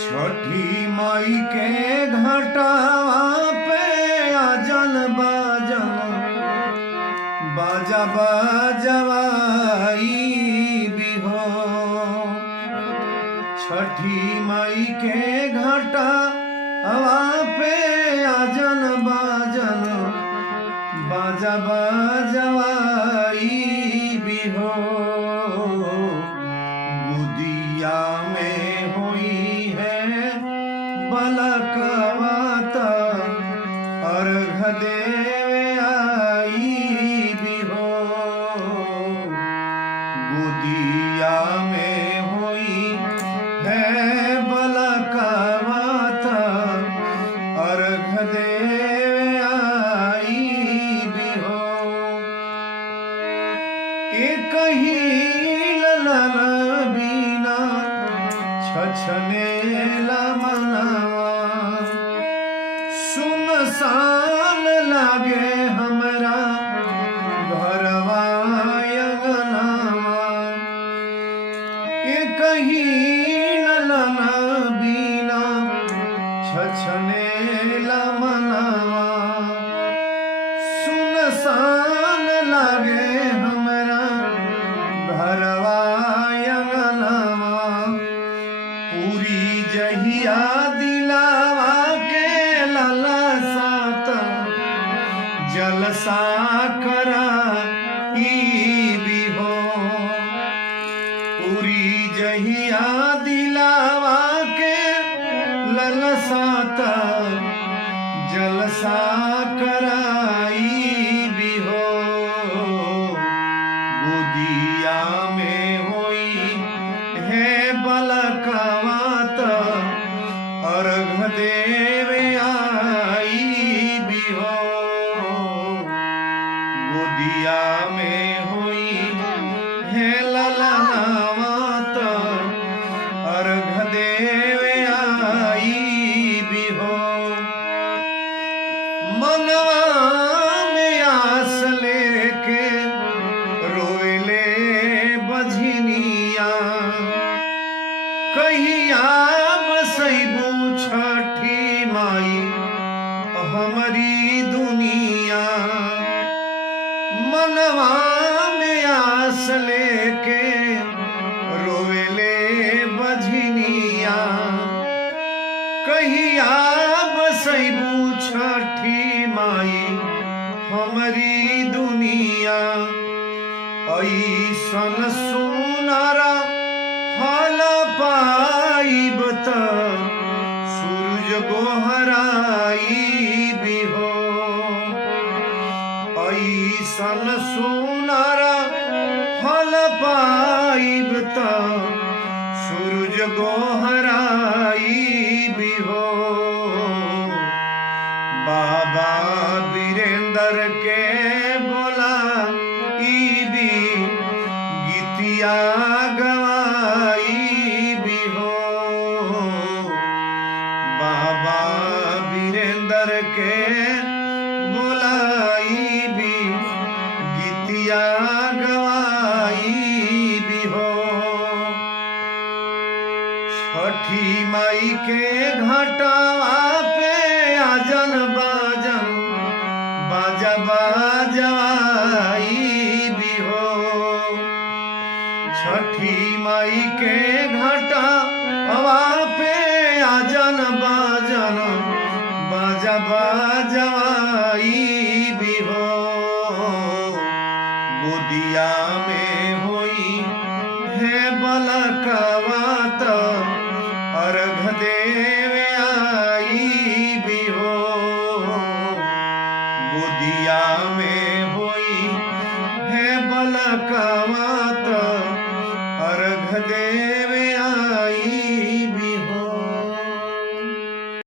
छठी माई के घटावा पे आजन बाजन बाजा बाजवाई बिहो। छठी माई के घटावा पे आजन बाजन बाजा बाजवाई बिहो। गुदिया में हुई है बलकवात अर्घ देवे आई बिहो। गुदिया में हुई है बलकवात अर्घ देवे आई बिहो। एक ही ललन बीना छछने मनवा सुनसान लागे हमरा घरवा अंगनवा। एक ही ललन बीना छछने मनवा सुनसान लागे हमरा घरवा अंगनवा। पूरी जहिया दिलावा के ललसात जलसा करा बिहो। पूरी जहिया दिलावा के ललसात जलसा कराई बिहो। गोदिया में हुई है बलकवात अर्घ देवे आई बिहो। गोदिया में हुई है ललनावत अर्घ देवे आई बिहो। मनवा में आस लेके रोएले बझनिया कहिया बसैबू छठी माई हमारी दुनिया। मनवा में आस लेके रोवेले बझनिया कहिया बसैबू छठी माई हमारी दुनिया। ऐसन सुनरा फल पाइब त सूरज गोहराई बिहो। ऐसन सुनरा फल पाइब त सूरज गोहराई बिहो। बाबा वीरेंद्र के बोला ईबी गीतिया गवाई बिहो। बाबा वीरेंद्र के बोलाई भी गीतिया गवाई बिहो। छठी माई के घटावा पे आजन बाजन बाजा बाजवाई बिहो। छठी माई के घटावा पे आजन बाजन बाजा बाजवाई बिहो। गोदिया में हुई है बलकवात अर्घ देवे आई बिहो। गोदिया में हुई है बलकवात अर्घ देवे